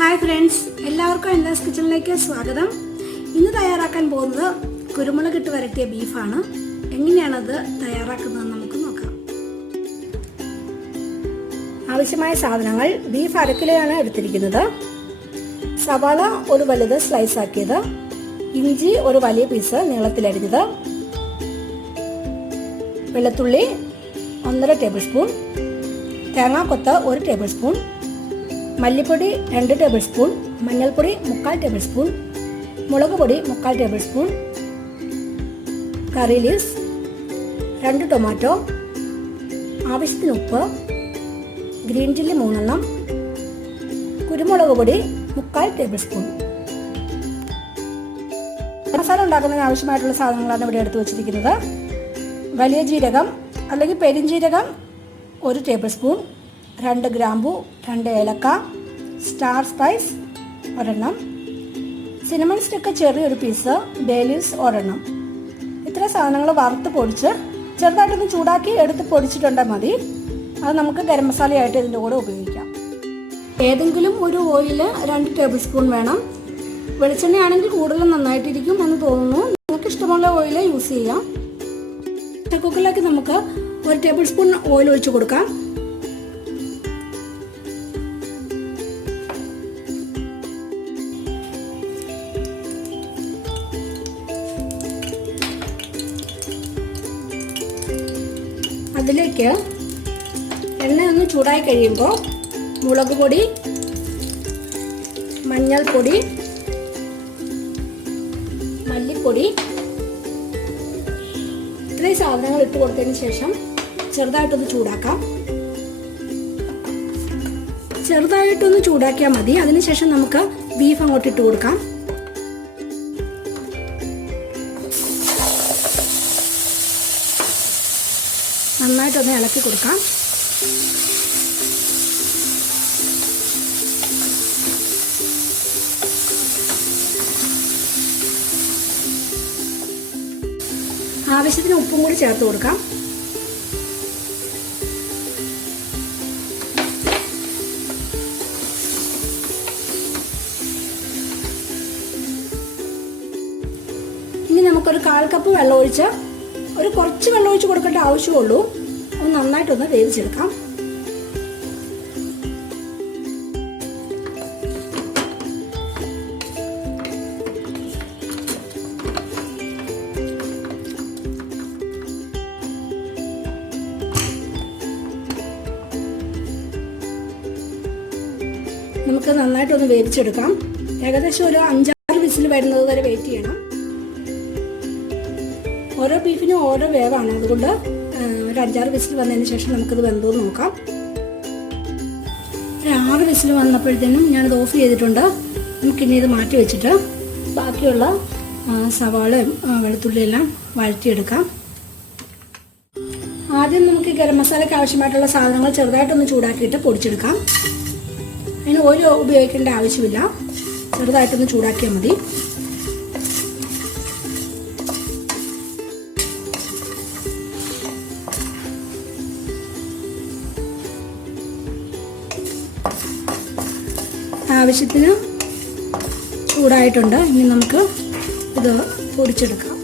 Hi friends, എല്ലാവർക്കും എൻ്റെ കിച്ചണിലേക്ക് സ്വാഗതം. ഇന്ന് തയ്യാറാക്കാൻ പോകുന്നത് കുരുമുളക് ഇട്ട് വരട്ടിയ ബീഫാണ്. എങ്ങനെയാണത് തയ്യാറാക്കുന്നതെന്ന് നമുക്ക് നോക്കാം. ആവശ്യമായ സാധനങ്ങൾ: ബീഫ് 1/2 കിലോയാണ് എടുത്തിരിക്കുന്നത്, സവാള ഒരു വലുത് സ്ലൈസ് ആക്കിയത്, ഇഞ്ചി ഒരു വലിയ പീസ് നീളത്തിലരിഞ്ഞത്, വെളുത്തുള്ളി 1.5 ടേബിൾ സ്പൂൺ, തേങ്ങാക്കൊത്ത് 1 ടേബിൾ സ്പൂൺ, മല്ലിപ്പൊടി 2 ടേബിൾ സ്പൂൺ, മഞ്ഞൾപ്പൊടി 3/4 ടേബിൾ സ്പൂൺ, മുളക് പൊടി 3/4 ടേബിൾ സ്പൂൺ, കറി ലീവ്സ്, 2 ടൊമാറ്റോ, ആവശ്യത്തിന് ഉപ്പ്, ഗ്രീൻ ചില്ലി 3 എണ്ണം, കുരുമുളക് പൊടി 3/4 ടേബിൾ സ്പൂൺ. മസാല ഉണ്ടാക്കുന്നതിന് ആവശ്യമായിട്ടുള്ള സാധനങ്ങളാണ് ഇവിടെ എടുത്തു വച്ചിരിക്കുന്നത്. വലിയ ജീരകം അല്ലെങ്കിൽ പെരിഞ്ജീരകം 1 ടേബിൾ സ്പൂൺ, 2 ഗ്രാമ്പു, 2 ഏലക്ക, സ്റ്റാർ സ്പൈസ് 1 എണ്ണം, സിനമൺ സ്റ്റിക്ക് ചെറിയൊരു പീസ്, ബേ ലീവ്സ് 1 എണ്ണം. ഇത്ര സാധനങ്ങൾ വറുത്ത് പൊടിച്ച് ചെറുതായിട്ടൊന്ന് ചൂടാക്കി എടുത്ത് പൊടിച്ചിട്ടുണ്ടെങ്കിൽ മതി. അത് നമുക്ക് ഗരം മസാലയായിട്ട് ഇതിൻ്റെ കൂടെ ഉപയോഗിക്കാം. ഏതെങ്കിലും ഒരു ഓയിൽ 2 ടേബിൾ സ്പൂൺ വേണം. വെളിച്ചെണ്ണയാണെങ്കിൽ കൂടുതൽ നന്നായിട്ടിരിക്കും എന്ന് തോന്നുന്നു. നിങ്ങൾക്ക് ഇഷ്ടമുള്ള ഓയിൽ യൂസ് ചെയ്യാം. കുക്കറിലേക്ക് നമുക്ക് 1 ടേബിൾ സ്പൂൺ ഓയിൽ ഒഴിച്ച് കൊടുക്കാം. അതിലേക്ക് എണ്ണ ഒന്ന് ചൂടായി കഴിയുമ്പോൾ മുളക് പൊടി, മഞ്ഞൾപ്പൊടി, മല്ലിപ്പൊടി ഇത്രയും സാധനങ്ങൾ ഇട്ട് കൊടുത്തതിന് ശേഷം ചെറുതായിട്ടൊന്ന് ചൂടാക്കാം. ചെറുതായിട്ടൊന്ന് ചൂടാക്കിയാൽ മതി. അതിനുശേഷം നമുക്ക് ബീഫ് അങ്ങോട്ട് ഇട്ട് കൊടുക്കാം. നന്നായിട്ടൊന്ന് ഇളക്കി കൊടുക്കാം. ആവശ്യത്തിന് ഉപ്പും കൂടി ചേർത്ത് കൊടുക്കാം. ഇനി നമുക്കൊരു 1/4 കപ്പ് വെള്ളം ഒഴിച്ച് കുറച്ച് വെള്ളം ഒഴിച്ച് കൊടുക്കേണ്ട ആവശ്യമുള്ളൂ. ഒന്ന് നന്നായിട്ടൊന്ന് വേവിച്ചെടുക്കാം. നമുക്ക് നന്നായിട്ടൊന്ന് വേവിച്ചെടുക്കാം. ഏകദേശം ഒരു 5-6 വിസിൽ വരുന്നത് വരെ വെയിറ്റ് ചെയ്യണം. ഓരോ ബീഫിനും ഓരോ വേവാണ്. അതുകൊണ്ട് ഒരു 5-6 വിസിൽ വന്നതിന് ശേഷം നമുക്കിത് വെന്തോന്ന് നോക്കാം. ഒരു 6 വിസിൽ വന്നപ്പോഴത്തേനും ഞാനിത് ഓഫ് ചെയ്തിട്ടുണ്ട്. നമുക്കിനി ഇത് മാറ്റി വെച്ചിട്ട് ബാക്കിയുള്ള സവാളയും വെളുത്തുള്ളിയെല്ലാം വഴറ്റിയെടുക്കാം. ആദ്യം നമുക്ക് ഗരം മസാലയ്ക്ക് ആവശ്യമായിട്ടുള്ള സാധനങ്ങൾ ചെറുതായിട്ടൊന്ന് ചൂടാക്കിയിട്ട് പൊടിച്ചെടുക്കാം. അതിന് ഓയിൽ ഉപയോഗിക്കേണ്ട ആവശ്യമില്ല. ചെറുതായിട്ടൊന്ന് ചൂടാക്കിയാൽ മതി. ആവശ്യത്തിന് ചൂടായിട്ടുണ്ട്. ഇനി നമുക്ക് ഇത് പൊടിച്ചെടുക്കാം.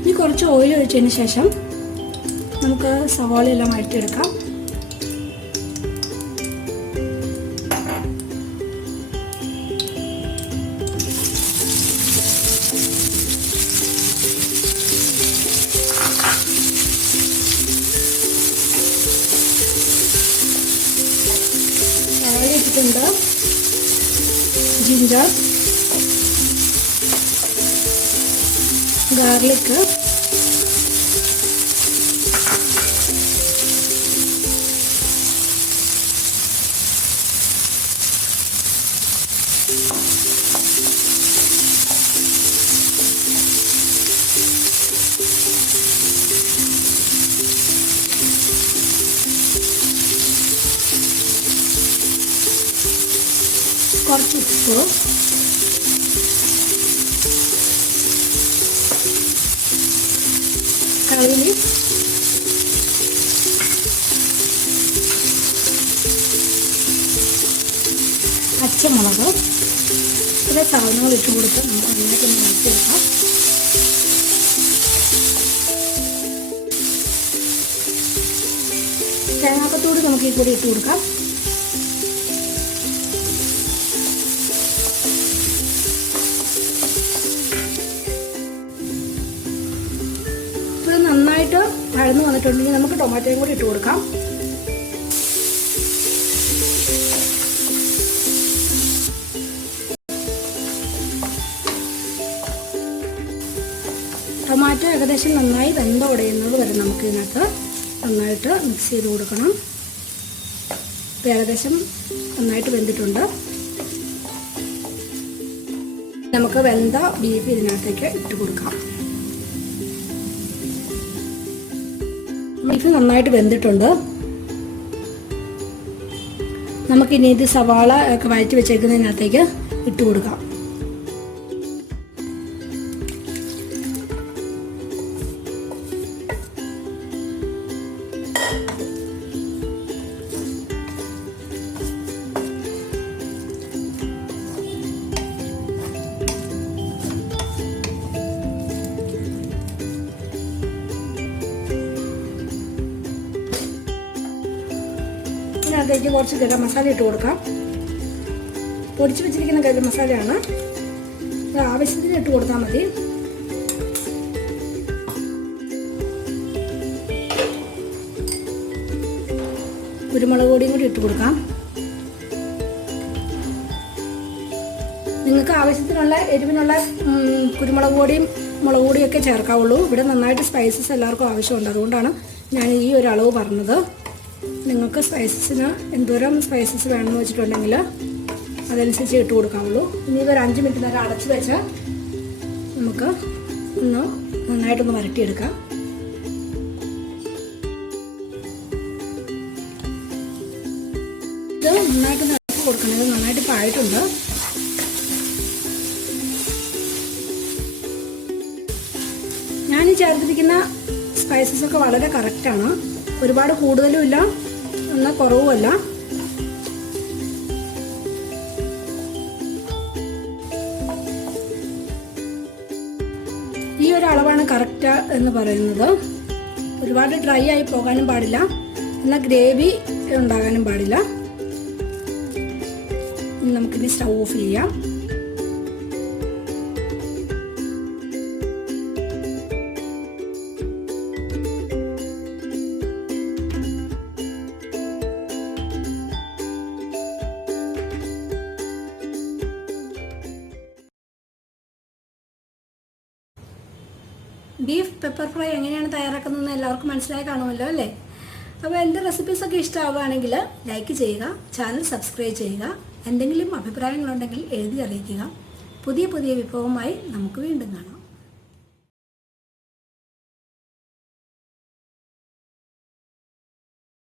ഇനി കുറച്ച് ഓയിൽ ഒഴിച്ചതിന് ശേഷം നമുക്ക് സവാളയെല്ലാം വഴറ്റിയെടുക്കാം. ഇട്ടിട്ടുണ്ട് ജിഞ്ചർ, ഗാർലിക്, കുറച്ച് ഉപ്പ്, കറി ലീവ്സ്, പച്ചമുളക്, ചില സാധനങ്ങൾ ഇട്ട് കൊടുത്ത് നമുക്ക് നന്നായിട്ടൊന്ന് വറുത്തെടുക്കാം. തേങ്ങാപ്പത്തോട് നമുക്ക് ഈ കൂടി ഇട്ട് കൊടുക്കാം. ഇപ്പോൾ നന്നായിട്ട് വഴന്ന് വന്നിട്ടുണ്ടെങ്കിൽ നമുക്ക് ടൊമാറ്റോയും കൂടി ഇട്ട് കൊടുക്കാം. ടൊമാറ്റോ ഏകദേശം നന്നായി വെന്ത ഉടയുന്നത് വരെ നമുക്ക് ഇതിനകത്ത് നന്നായിട്ട് മിക്സ് ചെയ്ത് കൊടുക്കണം. ഇപ്പോൾ ഏകദേശം നന്നായിട്ട് വെന്തിട്ടുണ്ട്. നമുക്ക് വെന്ത ബീഫ് ഇതിനകത്തേക്ക് ഇട്ട് കൊടുക്കാം. ബീഫ് നന്നായിട്ട് വെന്തിട്ടുണ്ട്. നമുക്കിനി ഇത് സവാള ഒക്കെ വഴറ്റി വെച്ചേക്കുന്നതിനകത്തേക്ക് ഇട്ട് കൊടുക്കാം. അതിലേക്ക് കുറച്ച് ഗരം മസാല ഇട്ട് കൊടുക്കാം. പൊടിച്ച് വെച്ചിരിക്കുന്ന ഗരം മസാലയാണ്. ഇത് ആവശ്യത്തിന് ഇട്ട് കൊടുത്താൽ മതി. കുരുമുളക് പൊടിയും കൂടി ഇട്ട് കൊടുക്കാം. നിങ്ങൾക്ക് ആവശ്യത്തിനുള്ള എരിവിനുള്ള കുരുമുളക് പൊടിയും മുളക് പൊടിയൊക്കെ ചേർക്കാവുള്ളൂ. ഇവിടെ നന്നായിട്ട് സ്പൈസസ് എല്ലാവർക്കും ആവശ്യമുണ്ട്. അതുകൊണ്ടാണ് ഞാൻ ഈ ഒരു അളവ് പറഞ്ഞത്. നിങ്ങൾക്ക് സ്പൈസസിന് എന്തോരം സ്പൈസസ് വേണമെന്ന് വെച്ചിട്ടുണ്ടെങ്കിൽ അതനുസരിച്ച് ഇട്ട് കൊടുക്കാവുള്ളൂ. ഇനി ഇതൊരു 5 മിനിറ്റ് നേരം അടച്ച് വെച്ച് നമുക്ക് നന്നായിട്ടൊന്ന് വരട്ടിയെടുക്കാം. ഇത് നന്നായിട്ടൊന്ന് ഇളക്കി കൊടുക്കണം. ഇത് നന്നായിട്ട് പായിട്ടുണ്ട്. ഞാൻ ഈ ചേർത്തിരിക്കുന്ന സ്പൈസസ് ഒക്കെ വളരെ കറക്റ്റാണ്. ഒരുപാട് കൂടുതലും ഇല്ല, എന്നാൽ കുറവുമല്ല. ഈ ഒരു അളവാണ് കറക്റ്റ് എന്ന് പറയുന്നത്. ഒരുപാട് ഡ്രൈ ആയി പോകാനും പാടില്ല, എന്നാൽ ഗ്രേവി ഉണ്ടാകാനും പാടില്ല. നമുക്കിനി സ്റ്റൗ ഓഫ് ചെയ്യാം. ബീഫ് പെപ്പർ ഫ്രൈ എങ്ങനെയാണ് തയ്യാറാക്കുന്നതെന്ന് എല്ലാവർക്കും മനസ്സിലായി കാണുമല്ലോ അല്ലേ? അപ്പോൾ എൻ്റെ റെസിപ്പീസൊക്കെ ഇഷ്ടമാവുകയാണെങ്കിൽ ലൈക്ക് ചെയ്യുക, ചാനൽ സബ്സ്ക്രൈബ് ചെയ്യുക. എന്തെങ്കിലും അഭിപ്രായങ്ങളുണ്ടെങ്കിൽ എഴുതി അറിയിക്കുക. പുതിയ പുതിയ വിഭവമായി നമുക്ക് വീണ്ടും കാണാം.